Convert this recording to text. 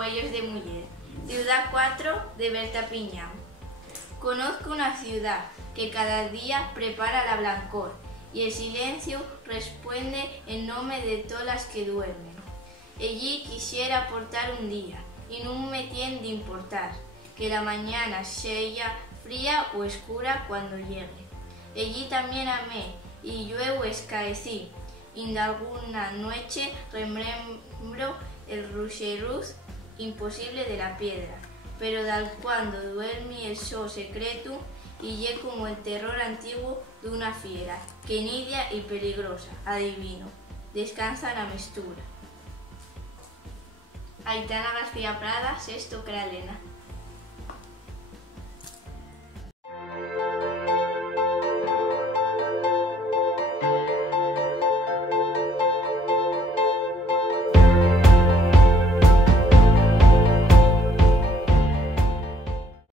huellos de mujer. Ciudad 4 de Berta Piñao. Conozco una ciudad que cada día prepara la blancor y el silencio responde en nombre de todas las que duermen. Allí quisiera aportar un día y no me tiene de importar que la mañana sea fría o oscura cuando llegue. Allí también amé y luego escaecí, y de alguna noche remembro el rucheruz imposible de la piedra, pero del cuando duerme el sol secreto y lle como el terror antiguo de una fiera, que nidia y peligrosa, adivino, descansa la mestura. Aitana García Prada, Sexto Cralena.